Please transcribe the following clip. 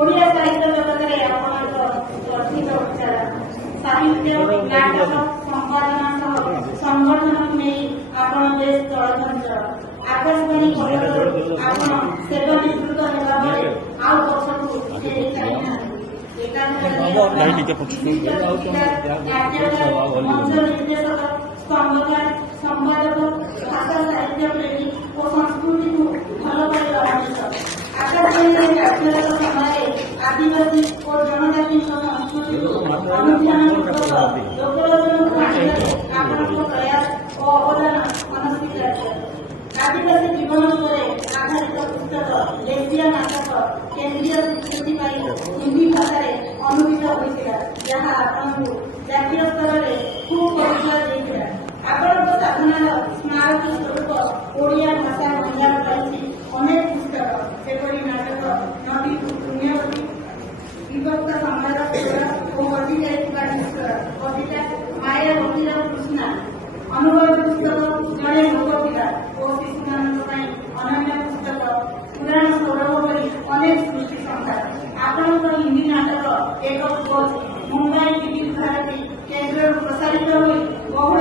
ଓଡ଼ିଆ ସାହିତ୍ୟ ଜଗତରେ ଆପଣଙ୍କ ଅଧିକ ଉଚ୍ଚାର ସାହିତ୍ୟ ନାଟକ ସମ୍ପାଦନା ସହ ସଂଗଠନକୁ ନେଇ ଆପଣ ବେଶ ଚଳଚଞ୍ଚଳ। ଆକାଶବାଣୀ କଟକରୁ ଆପଣ ସେବା ନେତୃତ୍ୱ ହେବା ପରେ ଆଉ ପଛକୁ ଫେରି ଯାଇନାହାନ୍ତି। ମଞ୍ଚ ନିର୍ଦ୍ଦେଶକ, ସ୍ତମ୍ଭକାର, ସମ୍ପାଦକ, ଭାଷା ସାହିତ୍ୟ ପ୍ରେମୀ ଓ ସଂସ୍କୃତିକୁ ଭଲ ପାଇବା ମଣିଷ। ଆକାଶବାଣୀରେ କାର୍ଯ୍ୟରତ ସମୟରେ ଆଦିବାସୀ ଓ ଜନଜାତିଙ୍କ ସଂସ୍କୃତିକୁ ଅନୁଧ୍ୟାନପୂର୍ବକ ଲୋକଲୋଚନକୁ ଆଣିବାରେ ଆପଣଙ୍କ ପ୍ରୟାସ ଓ ଅବଦାନ ଅନସ୍ୱୀକାର୍ଯ୍ୟ। ଆଦିବାସୀ ଜୀବନ ଉପରେ ଆଧାରିତ ପୁସ୍ତକ ଲେସିଆ ନାଟକ କେନ୍ଦ୍ରୀୟ ସ୍ୱୀକୃତି ପାଇ ହିନ୍ଦୀ ଭାଷାରେ ଅନୁଦିତ ହୋଇଥିଲା, ଯାହା ଆପଣଙ୍କୁ ଜାତୀୟ ସ୍ତରରେ ଖୁବ୍ ପରିଚୟ ଦେଇଥିଲା। ଆପଣଙ୍କ ସାଧନାର ସ୍ମାରକ ସ୍ୱରୂପ ଓଡ଼ିଆ ଭାଷା ଭଣ୍ଡାର ପାଇଛି ଅନେକ ପୁସ୍ତକ, ଯେପରି ନାଟକ ନଦୀ ପୁଣ୍ୟବତୀ, ବିଭକ୍ତ ସମୟର ଓ ବସି ଯାଇଥିବା ନିଷ୍କର, କବିତା ମାୟା ବତୀର କୃଷ୍ଣା, ଅନୁଭବ ପୁସ୍ତକ ଜଣେ ଲୋକ ପିଲା ଓ ଶିଶୁମାନଙ୍କ ପାଇଁ ଅନନ୍ୟ ପୁସ୍ତକ, ପୁରାଣ ସୌରଭ ଭଳି ଅନେକ ସୃଷ୍ଟି ସଂଖ୍ୟା। ଆପଣଙ୍କ ହିନ୍ଦୀ ନାଟକ ଏକ କୋଚ୍ ମୁମ୍ବାଇ ବିବିଧ ଭାରତୀ କେନ୍ଦ୍ରରୁ ପ୍ରସାରିତ ହୋଇ ବହୁଳ